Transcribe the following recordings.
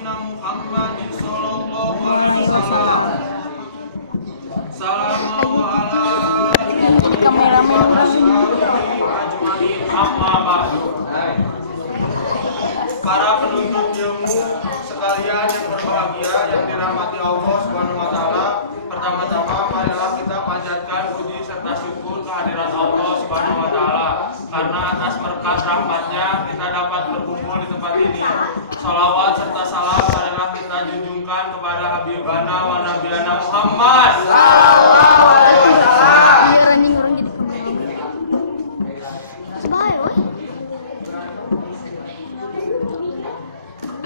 Sayyidina Muhammadin sallallahu alaihi wasallam. Salamu ala ajmain amma ba'du. Para penuntut ilmu sekalian yang berbahagia yang dirahmati Allah Subhanahu wa taala, pertama-tama marilah kita panjatkan puji serta syukur kehadirat Allah Subhanahu wa taala karena atas berkat rahmatnya kita dapat berkumpul di tempat ini. Salawat serta salam marilah kita junjungkan kepada Habibana wa Nabiyana Muhammad sallallahu alaihi wasallam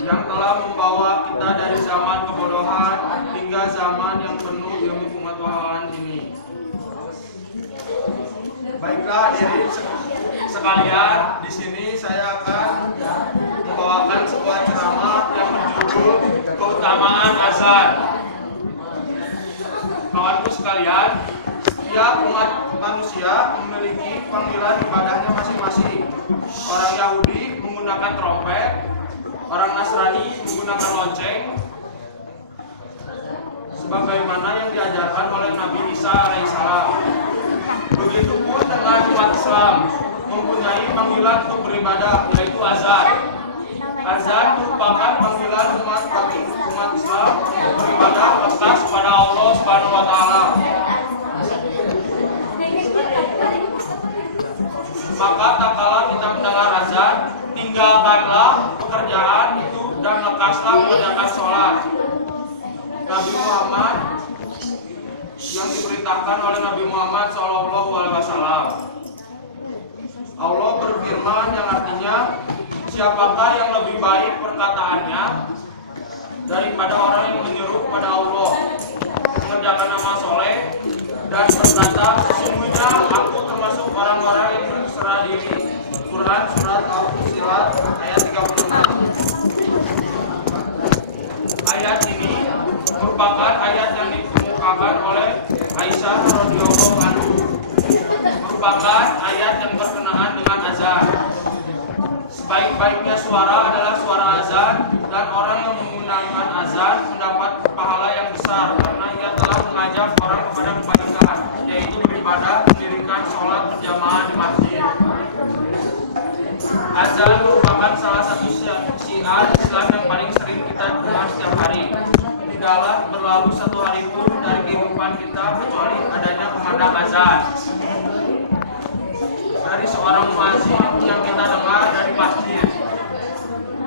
yang telah membawa kita dari zaman kebodohan hingga zaman yang penuh ilmu pengetahuan ini. Baiklah diri sekalian, di sini saya akan membawakan sebuah ceramah yang berjudul keutamaan azan. Kawanku sekalian, setiap umat manusia memiliki panggilan ibadahnya masing-masing. Orang Yahudi menggunakan trompet, orang Nasrani menggunakan lonceng, sebagaimana yang diajarkan oleh Nabi Isa alaihissalam. Begitupun dengan umat Islam mempunyai panggilan untuk beribadah, yaitu azan. Azan merupakan panggilan umat Islam untuk beribadah lekas pada Allah Subhanahu wa taala. Maka tak kala kita mendengar azan, tinggalkanlah pekerjaan itu dan lekaslah mengerjakan sholat. Nabi Muhammad yang diperintahkan oleh Nabi Muhammad SAW. Allah berfirman yang artinya, siapakah yang lebih baik perkataannya daripada orang yang menyeru kepada Allah, mengerjakan amal soleh dan berkata, sesungguhnya aku termasuk orang-orang yang berserah diri. Quran surat Al-Fussilat ayat 36. Ayat ini merupakan ayat yang dikemukakan oleh Aisyah radhiyallahu anha. Merupakan ayat yang berkenaan dengan azan. Sebaik-baiknya suara adalah suara azan, dan orang yang menggunakan azan mendapat pahala yang besar karena ia telah mengajak orang kepada kebaikan, yaitu beribadah, mendirikan sholat berjamaah di masjid. Azan merupakan salah satu syiar Islam yang paling sering kita dengar setiap hari. Tidaklah berlalu satu hari pun dari kehidupan kita kecuali adanya kumandang azan dari seorang muadzin yang kita dengar dari masjid,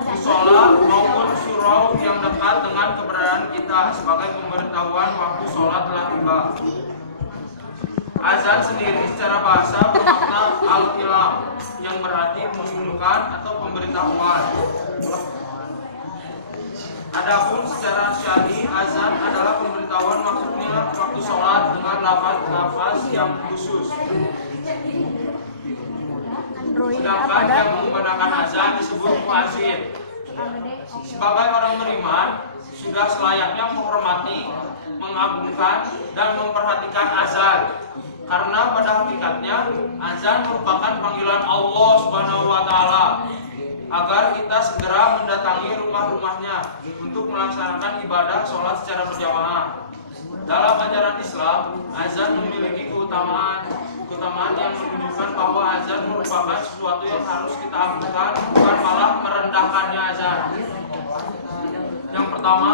musola maupun surau yang dekat dengan keberadaan kita sebagai pemberitahuan waktu sholat telah tiba. Azan sendiri secara bahasa bermakna al-ilam, yang berarti mengumumkan atau pemberitahuan. Adapun secara syar'i, azan adalah pemberitahuan, maksudnya waktu sholat dengan lafaz yang khusus. Sedangkan yang menggunakan azan disebut muadzin. Sebagai orang beriman, sudah selayaknya menghormati, mengagungkan, dan memperhatikan azan. Karena pada hakikatnya azan merupakan panggilan Allah Subhanahu wa taala agar kita segera mendatangi rumah-rumahnya untuk melaksanakan ibadah sholat secara berjamaah. Dalam ajaran Islam, azan memiliki keutamaan yang menunjukkan bahwa azan merupakan sesuatu yang harus kita agungkan, bukan malah merendahkannya azan. Yang pertama,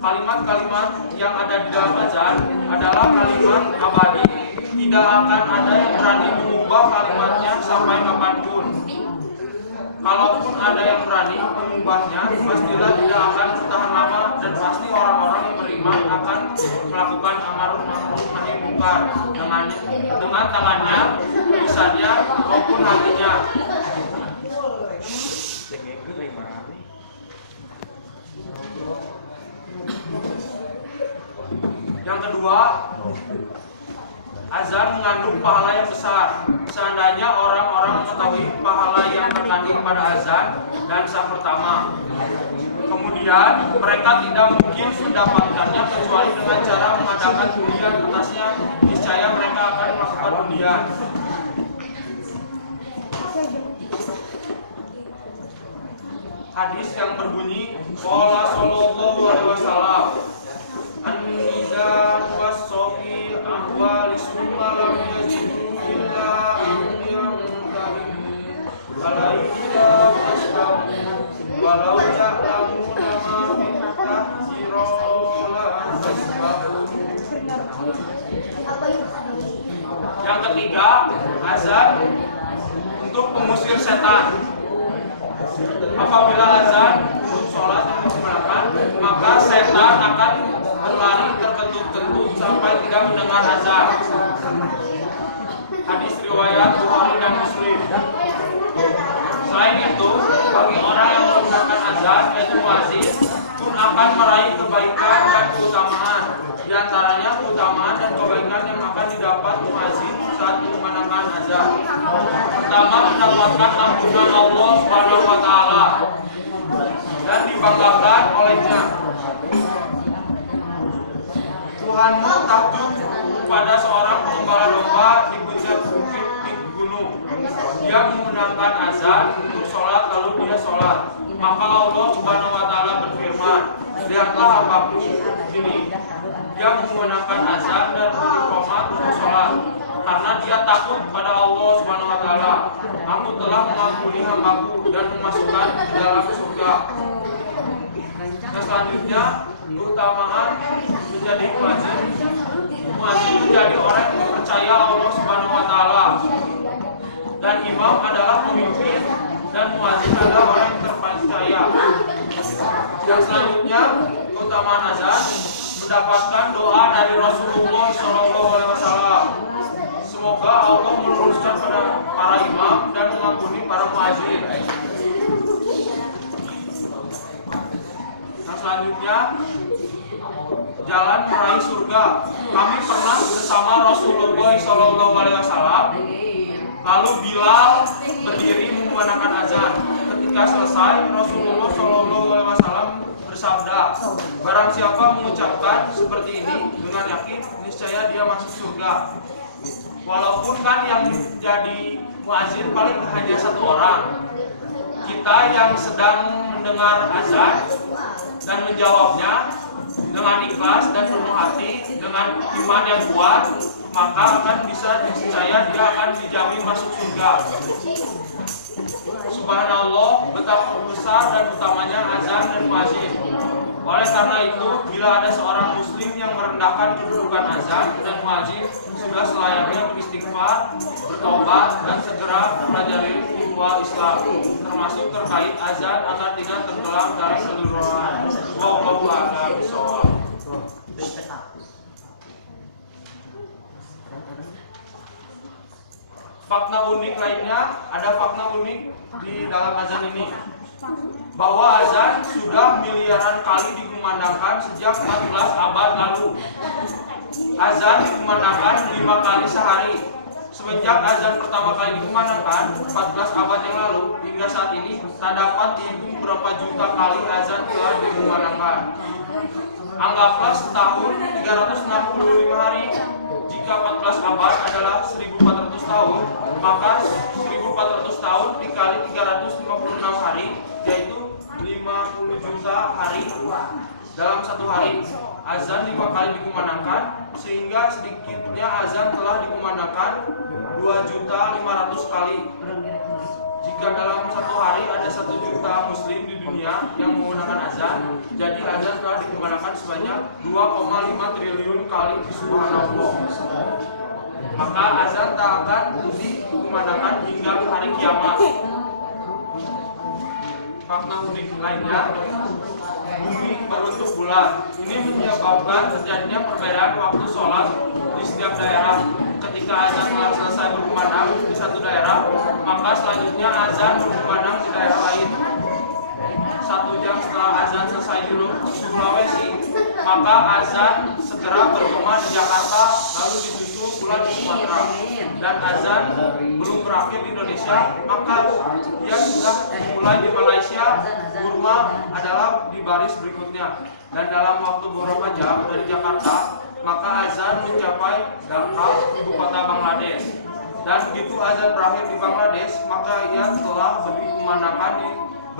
kalimat-kalimat yang ada di dalam azan adalah kalimat abadi. Tidak akan ada yang berani mengubah kalimatnya sampai kapanpun. Kalaupun ada yang berani mengubahnya, pastilah tidak akan bertahan lama, dan pasti orang-orang yang beriman akan melakukan amar ma'ruf nahi munkar dengan tangannya, lisannya maupun hatinya. Yang kedua, azan mengandung pahala yang besar. Seandainya orang-orang mengetahui pahala yang terkandung pada azan dan sah pertama, kemudian mereka tidak mungkin mendapatkannya kecuali dengan cara mengadakan undian atasnya, niscaya mereka akan melakukan undian. hadis yang berbunyi qala sallallahu alaihi wasallam an-nizam was-sofi ahwali summa lam yajidu illa amyan tabi'in alaihila tasdamu walau ya'lamuna ma bittahjirola tasbahu. Yang ketiga, azan untuk pengusir setan. Apabila azan untuk sholat yang dikumandangkan, maka setan akan berlari terkentut-kentut sampai tidak mendengar azan. Hadis riwayat Bukhari dan Muslim. Selain itu, bagi orang yang menggunakan azan yaitu muadzin pun akan meraih kebaikan dan keutamaan. Di antaranya keutamaan dan kebaikan yang akan didapat muadzin saat mengumandangkan azan. Pertama, mendapatkan ampunan Allah Subhanahu wa taala dan dibanggakan olehnya. Tuhanmu takjub kepada seorang pengembala domba di puncak bukit di gunung. Dia menggunakan azan untuk sholat lalu dia sholat. Maka Allah Subhanahu wa taala berfirman, lihatlah hambaku ini, dia menggunakan azan dan iqamat untuk sholat karena dia takut kepada Allah Subhanahu wa taala. Aku telah mengampuni hambaku dan memasukkan ke dalam surga. Dan selanjutnya, keutamaan menjadi muadzin. Muadzin menjadi orang yang percaya Allah Subhanahu wa taala. Dan imam adalah pemimpin dan muadzin adalah orang yang terpercaya. Dan selanjutnya, keutamaan azan mendapatkan doa dari Rasulullah SAW. Semoga Allah meluruskan pada para imam dan mengampuni para muadzin. Nah, selanjutnya, jalan meraih surga. Kami pernah bersama Rasulullah SAW. Lalu Bilal berdiri mengumandangkan azan. Ketika selesai, Rasulullah SAW bersabda, barang siapa mengucapkan seperti ini dengan yakin, niscaya dia masuk surga. Walaupun kan yang menjadi muadzin paling hanya satu orang, kita yang sedang mendengar azan dan menjawabnya dengan ikhlas dan penuh hati dengan iman yang kuat, maka akan bisa dipercaya dia akan dijamin masuk surga. Subhanallah, betapa besar dan utamanya azan dan muadzin. Oleh karena itu, bila ada seorang muslim yang merendahkan kedudukan azan dan muadzin, sudah selayaknya beristighfar, bertobat, dan segera mempelajari ilmu Islam, termasuk terkait azan agar tidak tenggelam dalam keluruhan. Wallahu a'lam bishawab. Fakta unik lainnya, ada fakta unik di dalam azan ini, bahwa azan sudah miliaran kali dikumandangkan sejak 14 abad lalu. Azan dikumandangkan 5 kali sehari. Semenjak azan pertama kali dikumandangkan 14 abad yang lalu hingga saat ini, tak dapat dihitung berapa juta kali azan telah dikumandangkan. Anggaplah setahun 365 hari. Jika 14 abad adalah 1400 tahun, maka 1400 tahun dikali 356 hari, yaitu 50 juta hari. Dalam satu hari, azan 5 kali dikumandangkan, sehingga sedikitnya azan telah dikumandangkan 2.500.000 kali. Jika dalam satu hari ada 1 juta muslim di dunia yang menggunakan azan, jadi azan telah dikumandangkan sebanyak 2,5 triliun kali. Subhanallah. Maka azan tak akan dikumandangkan hingga hari kiamat. Fakta unik lainnya, bumi berbentuk bulat. Ini menyebabkan terjadinya perbedaan waktu sholat di setiap daerah. Ketika azan telah selesai berkumandang di satu daerah, maka selanjutnya azan berkumandang di daerah lain. 1 jam setelah azan selesai di Sulawesi, maka azan segera bergema di Jakarta, lalu disusul pula di Sumatera. Dan azan belum berakhir di Indonesia, maka dia sudah mulai di Malaysia, Burma adalah di baris berikutnya. Dan dalam waktu beberapa jam dari Jakarta, maka azan mencapai Dhaka, ibu kota Bangladesh. Dan begitu azan berakhir di Bangladesh, maka ia telah dikumandangkan di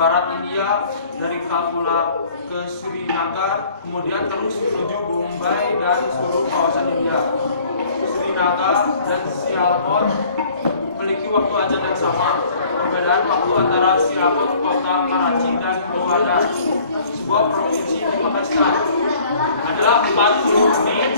barat India, dari Kalkula ke Srinagar, kemudian terus menuju Bombay dan seluruh kawasan India. Srinagar dan Sialkot memiliki waktu azan yang sama. Perbedaan waktu antara Sialkot, kota Karachi, dan Gowada, sebuah provinsi di Pakistan, adalah 40 menit,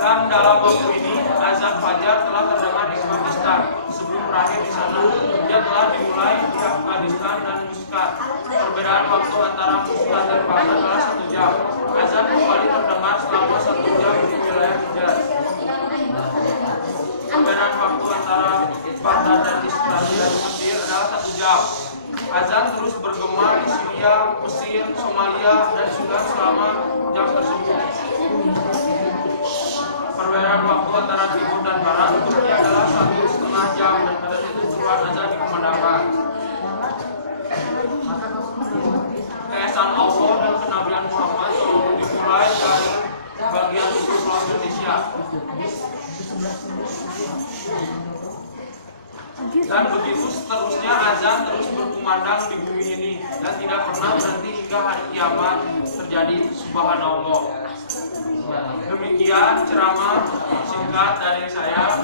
dan dalam waktu ini azan fajar telah terdengar di Pakistan. Sebelum berakhir di sana, dia telah dimulai di Afghanistan dan Muscat. Perbedaan waktu antara Muscat dan Baghdad adalah 1 jam. Azan kembali terdengar selama 1 jam di wilayah Hijaz. Perbedaan waktu antara Baghdad dan Istanbul dan Mesir adalah 1 jam. Azan terus bergema di Syria, Mesir, Somalia, dan Sudan selama jam tersebut. Perbedaan waktu antara timur dan barat Turki adalah 1,5 jam, dan pada itu sebuah azan dikumandangkan. Keesaan Allah dan kenabian Muhammad selalu dimulai dari bagian ujung Pulau Indonesia. Dan begitu seterusnya azan terus berkumandang di bumi ini dan tidak pernah berhenti hingga hari kiamat terjadi. Subhanallah. Demikian ceramah singkat dari saya.